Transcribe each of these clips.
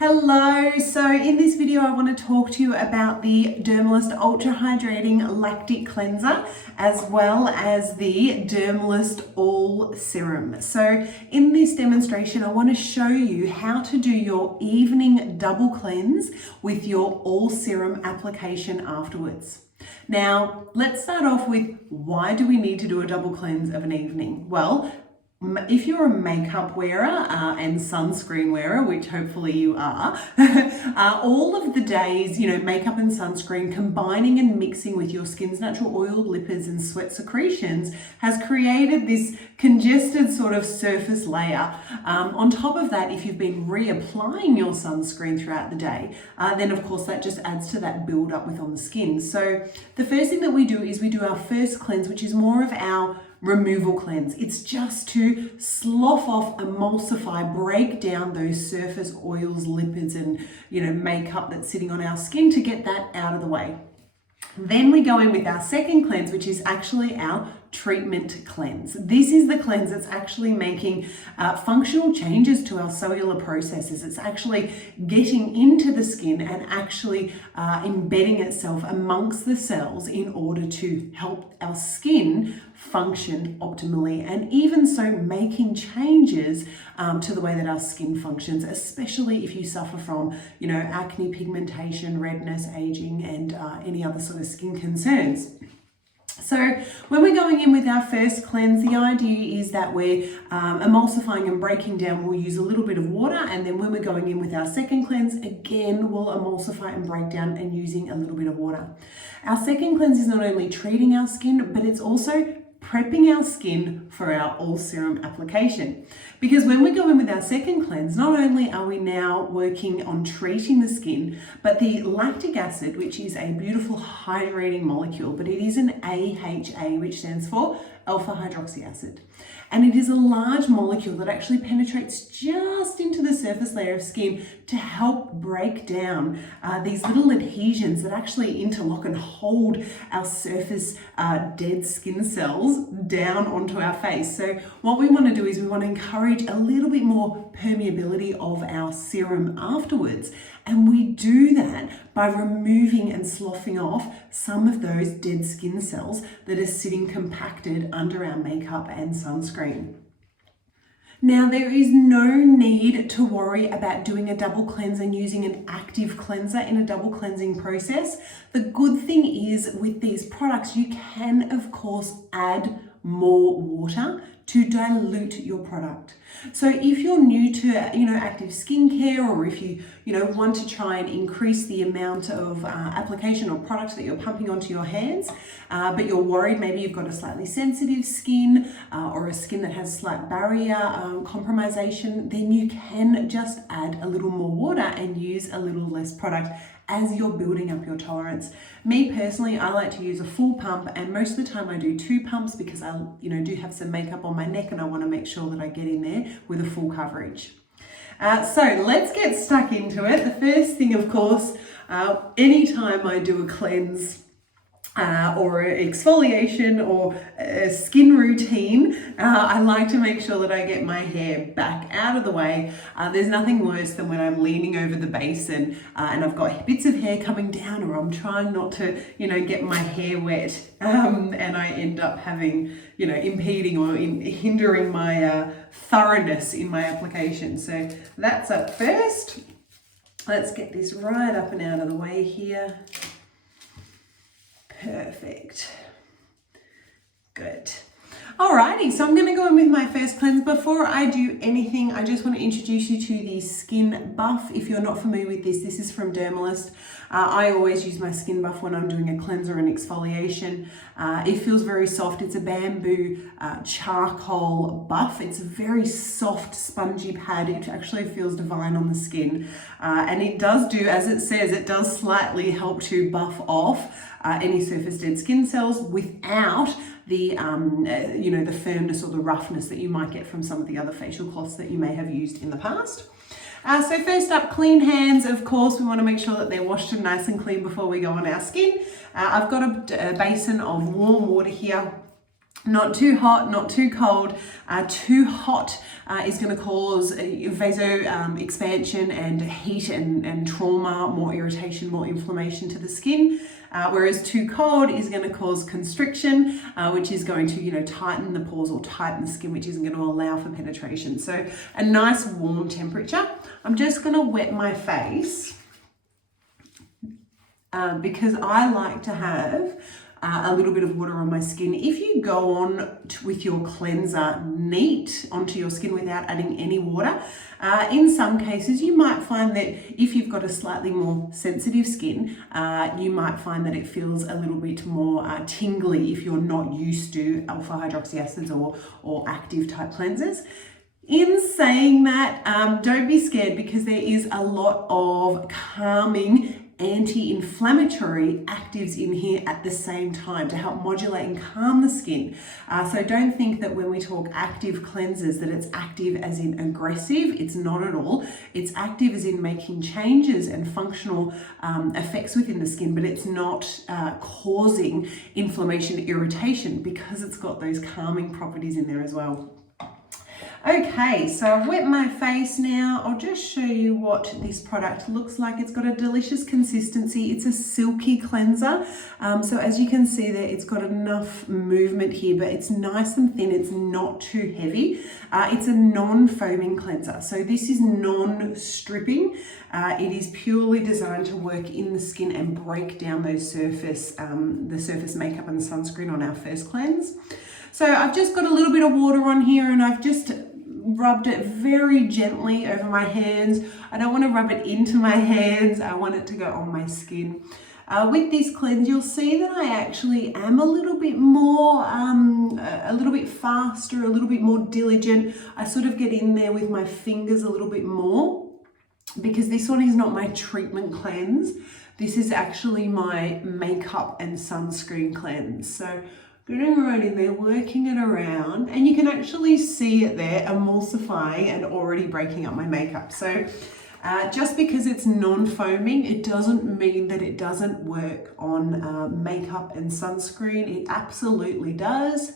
Hello, so in this video I want to talk to you about the Dermalist Ultra Hydrating Lactic Cleanser as well as the Dermalist All Serum. So in this demonstration I want to show you how to do your evening double cleanse with your All Serum application afterwards. Now let's start off with why do we need to do a double cleanse of an evening? Well, if you're a makeup wearer and sunscreen wearer, which hopefully you are, all of the days, makeup and sunscreen combining and mixing with your skin's natural oil, lipids and sweat secretions has created this congested sort of surface layer. On top of that, if you've been reapplying your sunscreen throughout the day, then of course that just adds to that build up on the skin. So the first thing that we do is we do our first cleanse, which is more of our removal cleanse. It's just to slough off, emulsify, break down those surface oils, lipids and makeup that's sitting on our skin to get that out of the way. Then we go in with our second cleanse, which is actually our treatment cleanse. This is the cleanse that's actually making functional changes to our cellular processes. It's actually getting into the skin and actually embedding itself amongst the cells in order to help our skin function optimally, and even so making changes to the way that our skin functions, especially if you suffer from acne, pigmentation, redness, aging and any other sort of skin concerns. So when we're going in with our first cleanse, the idea is that we're emulsifying and breaking down. We'll use a little bit of water, and then when we're going in with our second cleanse, again, we'll emulsify and break down and using a little bit of water. Our second cleanse is not only treating our skin, but it's also prepping our skin for our All Serum application. Because when we go in with our second cleanse, not only are we now working on treating the skin, but the lactic acid, which is a beautiful hydrating molecule, but it is an AHA, which stands for alpha hydroxy acid. And it is a large molecule that actually penetrates just into the surface layer of skin to help break down these little adhesions that actually interlock and hold our surface dead skin cells down onto our face. So what we want to do is we want to encourage a little bit more permeability of our serum afterwards. And we do that by removing and sloughing off some of those dead skin cells that are sitting compacted under our makeup and sunscreen. Now, there is no need to worry about doing a double cleanse and using an active cleanser in a double cleansing process. The good thing is with these products, you can, of course, add more water to dilute your product. So if you're new to active skincare, or if you want to try and increase the amount of application or product that you're pumping onto your hands, but you're worried maybe you've got a slightly sensitive skin or a skin that has slight barrier compromisation, then you can just add a little more water and use a little less product as you're building up your tolerance. Me personally, I like to use a full pump, and most of the time I do 2 pumps because I do have some makeup on my neck and I want to make sure that I get in there with a full coverage. So let's get stuck into it. The first thing, of course, anytime I do a cleanse or exfoliation or a skin routine, I like to make sure that I get my hair back out of the way. There's nothing worse than when I'm leaning over the basin and I've got bits of hair coming down, or I'm trying not to, get my hair wet, and I end up having, impeding or hindering my thoroughness in my application. So that's up first. Let's get this right up and out of the way here. Perfect. Good. Alrighty, so I'm going to go in with my first cleanse. Before I do anything, I just want to introduce you to the Skin Buff. If you're not familiar with this, this is from Dermalist. I always use my Skin Buff when I'm doing a cleanse or an exfoliation. It feels very soft. It's a bamboo charcoal buff. It's a very soft, spongy pad. It actually feels divine on the skin. And it does do, as it says, it does slightly help to buff off any surface dead skin cells without the the firmness or the roughness that you might get from some of the other facial cloths that you may have used in the past. So first up, clean hands. Of course, we want to make sure that they're washed and nice and clean before we go on our skin. I've got a basin of warm water here. Not too hot, not too cold. Too hot is going to cause vaso expansion and heat and trauma, more irritation, more inflammation to the skin. Whereas too cold is going to cause constriction, which is going to, tighten the pores or tighten the skin, which isn't going to allow for penetration. So a nice warm temperature. I'm just going to wet my face because I like to have a little bit of water on my skin. If you go on with your cleanser neat onto your skin without adding any water, in some cases you might find that if you've got a slightly more sensitive skin, you might find that it feels a little bit more tingly if you're not used to alpha hydroxy acids or active type cleansers. In saying that, don't be scared, because there is a lot of calming anti-inflammatory actives in here at the same time to help modulate and calm the skin. So don't think that when we talk active cleansers that it's active as in aggressive. It's not at all. It's active as in making changes and functional effects within the skin, but it's not causing inflammation, irritation, because it's got those calming properties in there as well. Okay, so I've wet my face now. I'll just show you what this product looks like. It's got a delicious consistency. It's a silky cleanser. So as you can see there, it's got enough movement here, but it's nice and thin. It's not too heavy. It's a non-foaming cleanser. So this is non-stripping. It is purely designed to work in the skin and break down those the surface makeup and sunscreen on our first cleanse. So I've just got a little bit of water on here and I've just rubbed it very gently over my hands. I don't want to rub it into my hands. I want it to go on my skin. With this cleanse, you'll see that I actually am a little bit more, a little bit faster, a little bit more diligent. I sort of get in there with my fingers a little bit more, because this one is not my treatment cleanse. This is actually my makeup and sunscreen cleanse. So getting right in there, working it around, and you can actually see it there emulsifying and already breaking up my makeup. So just because it's non-foaming, it doesn't mean that it doesn't work on makeup and sunscreen. It absolutely does.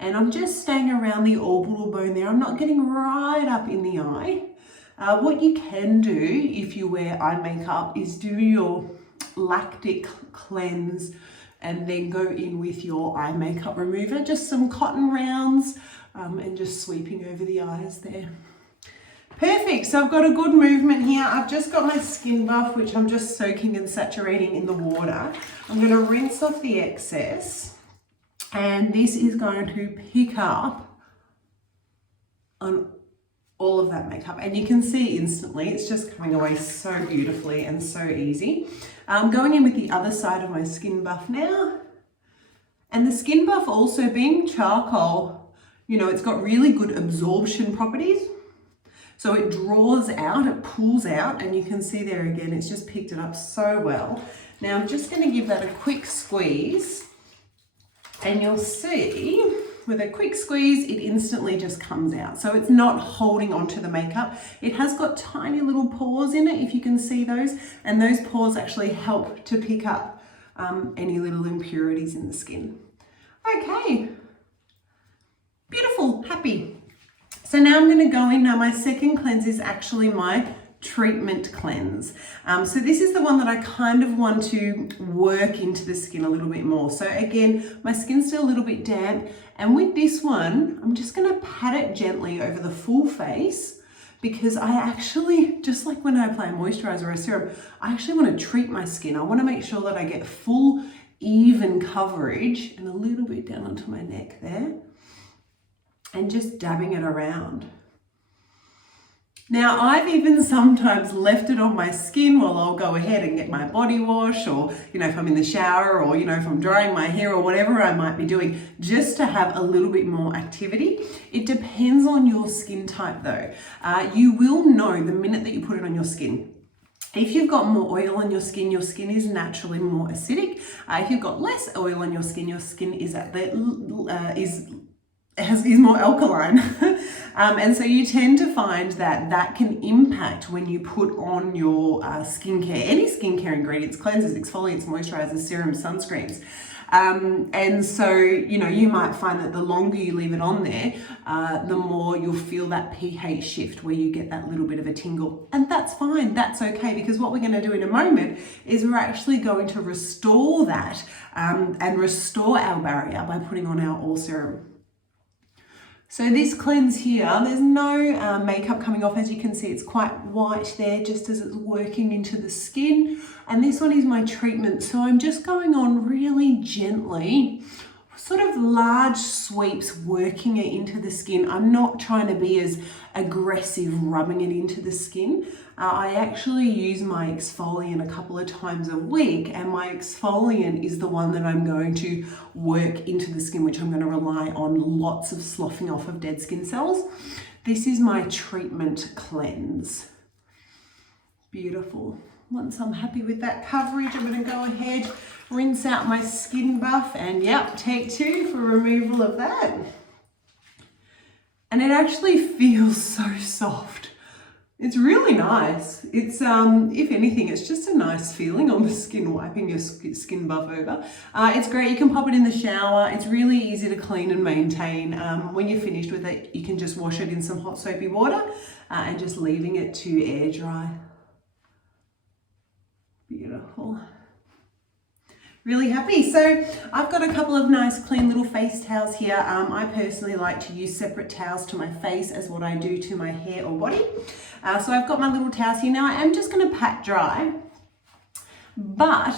And I'm just staying around the orbital bone there. I'm not getting right up in the eye. What you can do if you wear eye makeup is do your lactic cleanse and then go in with your eye makeup remover, just some cotton rounds, and just sweeping over the eyes there. Perfect, so I've got a good movement here. I've just got my skin buff, which I'm just soaking and saturating in the water. I'm gonna rinse off the excess, and this is going to pick up on all of that makeup, and you can see instantly it's just coming away so beautifully and so easy. I'm going in with the other side of my skin buff now, and the skin buff also being charcoal, it's got really good absorption properties. So it draws out, it pulls out, and you can see there again, it's just picked it up so well. Now I'm just going to give that a quick squeeze, and you'll see with a quick squeeze, it instantly just comes out. So it's not holding onto the makeup. It has got tiny little pores in it, if you can see those, and those pores actually help to pick up any little impurities in the skin. Okay, beautiful, happy. So now I'm going to go in. Now my second cleanse is actually my treatment cleanse. So this is the one that I kind of want to work into the skin a little bit more. So again, my skin's still a little bit damp, and with this one, I'm just going to pat it gently over the full face, because I actually, just like when I apply a moisturizer or a serum, I actually want to treat my skin. I want to make sure that I get full, even coverage, and a little bit down onto my neck there, and just dabbing it around. Now, I've even sometimes left it on my skin while I'll go ahead and get my body wash, or, if I'm in the shower, or, if I'm drying my hair or whatever I might be doing, just to have a little bit more activity. It depends on your skin type though. You will know the minute that you put it on your skin. If you've got more oil on your skin is naturally more acidic. If you've got less oil on your skin is is more alkaline. And so you tend to find that can impact when you put on your skincare, any skincare ingredients, cleansers, exfoliants, moisturizers, serums, sunscreens. And so, you know, you might find that the longer you leave it on there, the more you'll feel that pH shift where you get that little bit of a tingle. And that's fine, that's okay, because what we're going to do in a moment is we're actually going to restore that and restore our barrier by putting on our all serum. So this cleanse here, there's no makeup coming off. As you can see, it's quite white there just as it's working into the skin. And this one is my treatment. So I'm just going on really gently, sort of large sweeps, working it into the skin. I'm not trying to be as aggressive rubbing it into the skin. I actually use my exfoliant a couple of times a week, and my exfoliant is the one that I'm going to work into the skin, which I'm going to rely on lots of sloughing off of dead skin cells. This is my treatment cleanse. Beautiful. Once I'm happy with that coverage, I'm going to go ahead, rinse out my skin buff, and yep, take 2 for removal of that. And it actually feels so soft. It's really nice. It's, if anything, it's just a nice feeling on the skin, wiping your skin buff over. It's great. You can pop it in the shower. It's really easy to clean and maintain. When you're finished with it, you can just wash it in some hot soapy water and just leaving it to air dry. Beautiful. Really happy. So I've got a couple of nice clean little face towels here. I personally like to use separate towels to my face as what I do to my hair or body. So I've got my little towels here. Now I am just going to pat dry, but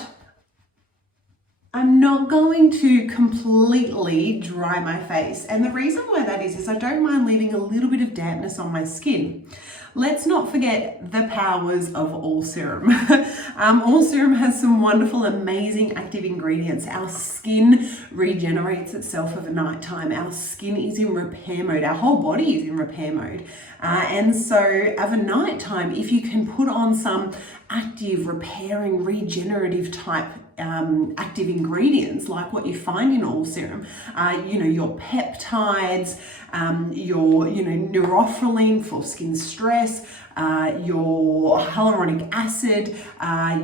I'm not going to completely dry my face. And the reason why that is I don't mind leaving a little bit of dampness on my skin. Let's not forget the powers of all serum. All serum has some wonderful, amazing active ingredients. Our skin regenerates itself over nighttime. Our skin is in repair mode. Our whole body is in repair mode. And so over nighttime, if you can put on some active, repairing, regenerative type active ingredients like what you find in all serum, you know, your peptides, your, you know, neurophyllene for skin stress, your hyaluronic acid,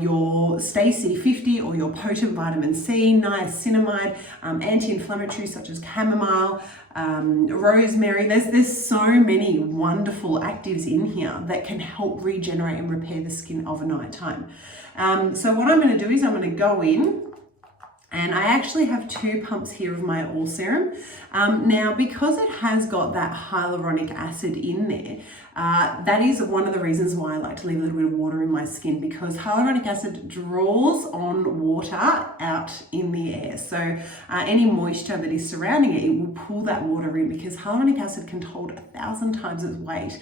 your Stay C50 or your potent vitamin C, niacinamide, anti-inflammatory such as chamomile, rosemary. There's so many wonderful actives in here that can help regenerate and repair the skin overnight time. So what I'm going to do is I'm going to go in, and I actually have 2 pumps here of my all serum. Now, because it has got that hyaluronic acid in there, that is one of the reasons why I like to leave a little bit of water in my skin, because hyaluronic acid draws on water out in the air. So any moisture that is surrounding it, it will pull that water in, because hyaluronic acid can hold 1,000 times its weight.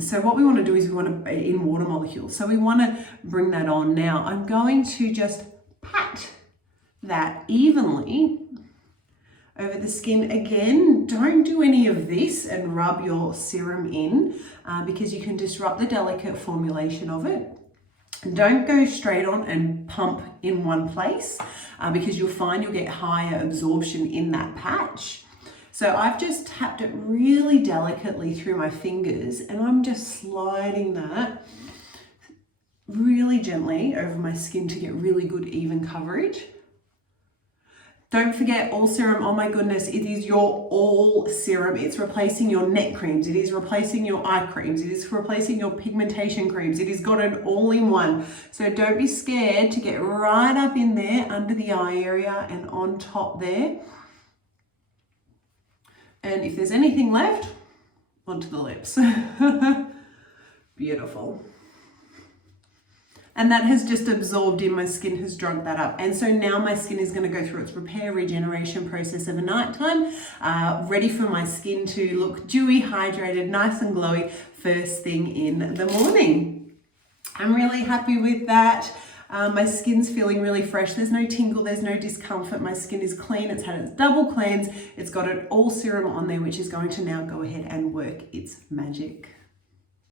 So what we want to do is we want to, in water molecules, so we want to bring that on. Now I'm going to just pat that evenly over the skin. Again, don't do any of this and rub your serum in because you can disrupt the delicate formulation of it. Don't go straight on and pump in one place because you'll find you'll get higher absorption in that patch. So I've just tapped it really delicately through my fingers, and I'm just sliding that really gently over my skin to get really good even coverage. Don't forget all serum, oh my goodness, it is your all serum. It's replacing your neck creams. It is replacing your eye creams. It is replacing your pigmentation creams. It has got an all-in-one. So don't be scared to get right up in there under the eye area and on top there. And if there's anything left, onto the lips. Beautiful. And that has just absorbed in my skin, has drunk that up. And so now my skin is going to go through its repair regeneration process of a nighttime, ready for my skin to look dewy, hydrated, nice and glowy first thing in the morning. I'm really happy with that. My skin's feeling really fresh. There's no tingle, there's no discomfort. My skin is clean. It's had its double cleanse. It's got an all serum on there, which is going to now go ahead and work its magic.